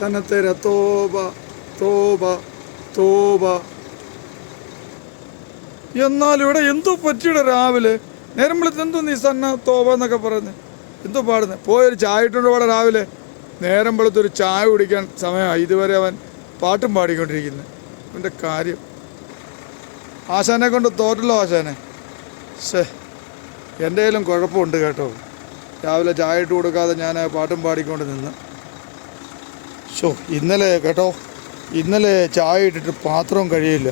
സനത്തേര തോബ തോബ തോബ. എന്നാലും ഇവിടെ എന്തോ പറ്റിയുടെ രാവിലെ നേരം വിളിച്ച് എന്തോ നീ സന്ന തോബ എന്നൊക്കെ പറയുന്നത് എന്തോ പാടുന്നത്? പോയൊരു ചായ ഇട്ടുകൊണ്ട് പാടെ രാവിലെ നേരം വെളുത്തൊരു ചായ കുടിക്കാൻ സമയമായി. ഇതുവരെ അവൻ പാട്ടും പാടിക്കൊണ്ടിരിക്കുന്നത്. അവൻ്റെ കാര്യം ആശാനെ കൊണ്ട് തോറ്റല്ലോ ആശാനെ. ശേ, എൻ്റെ കയ്യിലും കുഴപ്പമുണ്ട് കേട്ടോ. രാവിലെ ചായ ഇട്ട് കൊടുക്കാതെ ഞാൻ പാട്ടും പാടിക്കൊണ്ട് നിന്ന്. ഇന്നലെ കേട്ടോ, ഇന്നലെ ചായ ഇട്ടിട്ട് പാത്രവും കഴിയില്ല,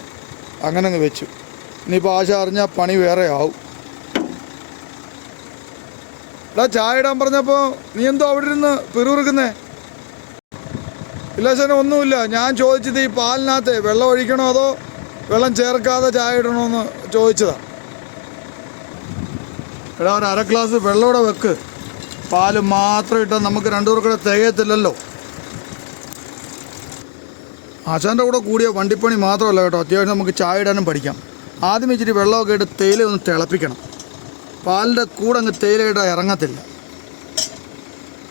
അങ്ങനെ അങ്ങ് വെച്ചു. ഇനിയിപ്പോൾ ആശ അറിഞ്ഞാൽ പണി വേറെ ആവും. എടാ, ചായ ഇടാൻ പറഞ്ഞപ്പോൾ നീ എന്തോ അവിടെ ഇരുന്ന് പിറുപിറുക്കുന്നേ? ഇല്ല ആശാനെ, ഒന്നുമില്ല. ഞാൻ ചോദിച്ചത് ഈ പാലിനകത്ത് വെള്ളം ഒഴിക്കണോ അതോ വെള്ളം ചേർക്കാതെ ചായ ഇടണമെന്ന് ചോദിച്ചതാ. എടാ, ഒരു അര ഗ്ലാസ് വെള്ളം കൂടെ വെക്ക്. പാല് മാത്രം ഇട്ടാൽ നമുക്ക് രണ്ടു പേർക്കൂടെ തികയത്തില്ലല്ലോ. ആശാൻ്റെ കൂടെ കൂടിയ വണ്ടിപ്പണി മാത്രമല്ല കേട്ടോ, അത്യാവശ്യം നമുക്ക് ചായ ഇടാനും പഠിക്കാം. ആദ്യം ഇച്ചിരി വെള്ളമൊക്കെ ഇട്ട് തേയില ഒന്ന് തിളപ്പിക്കണം. പാലിൻ്റെ കൂടെ അങ്ങ് തേയില ഇടാൻ ഇറങ്ങത്തില്ല.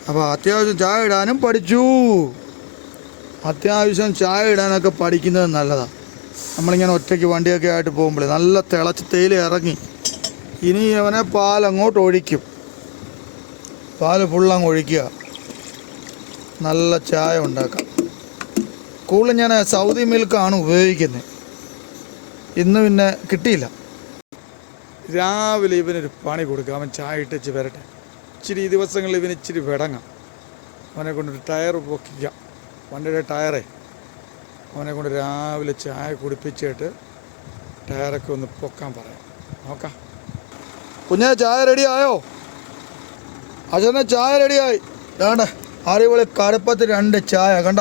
അപ്പോൾ അത്യാവശ്യം ചായ ഇടാനും പഠിച്ചു. അത്യാവശ്യം ചായ ഇടാനൊക്കെ പഠിക്കുന്നത് നല്ലതാണ്. നമ്മളിങ്ങനെ ഒറ്റയ്ക്ക് വണ്ടിയൊക്കെ ആയിട്ട് പോകുമ്പോൾ നല്ല തിളച്ച് തേയില ഇറങ്ങി. ഇനി അവനെ പാലങ്ങോട്ട് ഒഴിക്കും. പാല് ഫുള്ളങ്ങ് ഒഴിക്കുക, നല്ല ചായ ഉണ്ടാക്കാം. കൂടുതലും ഞാൻ സൗദി മിൽക്കാണ് ഉപയോഗിക്കുന്നത്. ഇന്ന് പിന്നെ കിട്ടിയില്ല. രാവിലെ ഇവനൊരു പണി കൊടുക്കുക. അവൻ ചായ ഇട്ടിച്ച് വരട്ടെ. ഇച്ചിരി ഈ ദിവസങ്ങളിൽ ഇവന് ഇച്ചിരി വിടങ്ങാം. അവനെ കൊണ്ടൊരു ടയർ പൊക്കിക്കാം, വണ്ടിയുടെ ടയറേ. അവനെ കൊണ്ട് രാവിലെ ചായ കുടിപ്പിച്ചിട്ട് ടയറൊക്കെ ഒന്ന് പൊക്കാൻ പറയാം. നോക്കാം. കുഞ്ഞേ, ചായ റെഡിയായോ? അച്ഛനെ ചായ റെഡിയായി. വേണ്ട, അടിപൊളി കടുപ്പത്തിൽ 2 ചായ. കണ്ട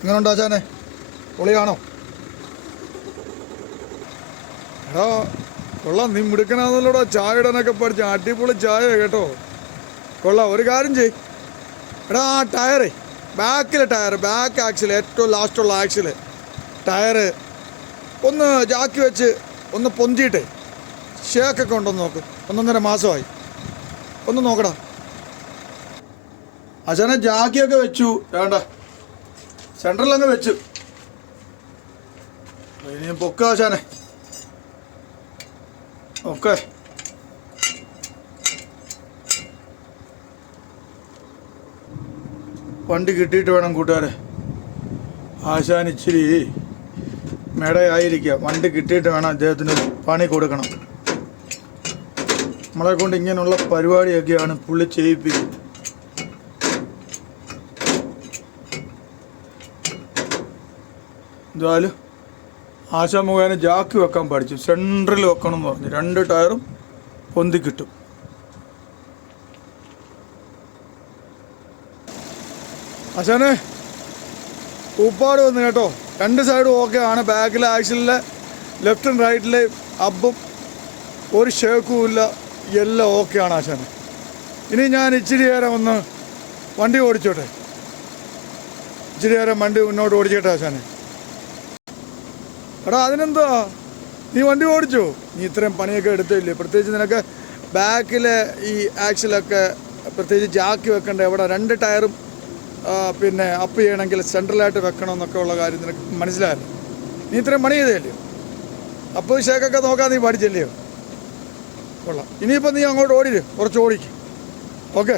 എങ്ങനെയുണ്ട് അച്ഛനെ? പൊളിയാണോ? എടാ കൊള്ളാം, നീ മിടുക്കനാന്നല്ലോടാ. ചായ ഇടാനൊക്കെ പഠിച്ച അടിപൊളി ചായ കേട്ടോ. കൊള്ളാം. ഒരു കാര്യം ചെയ് എടാ, ആ ടയറേ, ബാക്കിലെ ടയർ, ബാക്ക് ആക്സിൽ, ഏറ്റവും ലാസ്റ്റുള്ള ആക്സിൽ ടയറ് ഒന്ന് ജാക്കി വെച്ച് ഒന്ന് പൊന്തിയിട്ടേ ഷേക്കൊക്കെ ഉണ്ടോന്ന് നോക്ക്. 1.5 മാസമായി. ഒന്ന് നോക്കടാ. അച്ഛനെ ജാക്കിയൊക്കെ വെച്ചു. വേണ്ട, സെൻട്രലങ്ങ് വെച്ചു. ഇനി പൊക്ക ആശാനെ. ഓക്കെ, വണ്ടി കിട്ടിയിട്ട് വേണം കൂട്ടുകാരെ. ആശാൻ ഇച്ചിരി മേടയായിരിക്കുക. വണ്ടി കിട്ടിയിട്ട് വേണം അദ്ദേഹത്തിന് പണി കൊടുക്കണം. നമ്മളെ കൊണ്ട് ഇങ്ങനെയുള്ള പരിപാടിയൊക്കെയാണ് പുള്ളി ചെയ്യിപ്പിക്കുന്നത്. എന്തായാലും ആശാ മുഖേന ജാക്കി വെക്കാൻ പഠിച്ചു. സെൻട്രൽ വെക്കണം എന്ന് പറഞ്ഞു. 2 ടയറും പൊന്തി കിട്ടും. ആശാനെ ഉപ്പാട് വന്നു കേട്ടോ. 2 സൈഡും ഓക്കെ ആണ്. ബാക്കിലെ ആക്സിലെ ലെഫ്റ്റും റൈറ്റിലെ അബും ഒരു ഷേക്കും ഇല്ല, എല്ലാം ഓക്കെ ആണ് ആശാനെ. ഇനി ഞാൻ ഇച്ചിരി നേരം ഒന്ന് വണ്ടി ഓടിച്ചോട്ടെ. ഇച്ചിരി നേരം വണ്ടി മുന്നോട്ട് ഓടിച്ചോട്ടെ ആശാനെ. എടാ, അതിനെന്താ, നീ വണ്ടി ഓടിച്ചോ. നീ ഇത്രയും പണിയൊക്കെ എടുത്തില്ലേ. പ്രത്യേകിച്ച് നിനക്ക് ബാക്കിലെ ഈ ആക്സിലൊക്കെ പ്രത്യേകിച്ച് ജാക്കി വെക്കണ്ട. എവിടെ 2 ടയറും പിന്നെ അപ്പ് ചെയ്യണമെങ്കിൽ സെൻട്രലായിട്ട് വെക്കണമെന്നൊക്കെ ഉള്ള കാര്യം നിനക്ക് മനസ്സിലായല്ലോ. നീ ഇത്രയും പണി ചെയ്തല്ലയോ. അപ്പോൾ ഷേക്കൊക്കെ നോക്കാൻ നീ പഠിച്ചല്ലയോ. കൊള്ളാം. ഇനിയിപ്പോൾ നീ അങ്ങോട്ട് ഓടിര്, കുറച്ച് ഓടിക്കും. ഓക്കെ.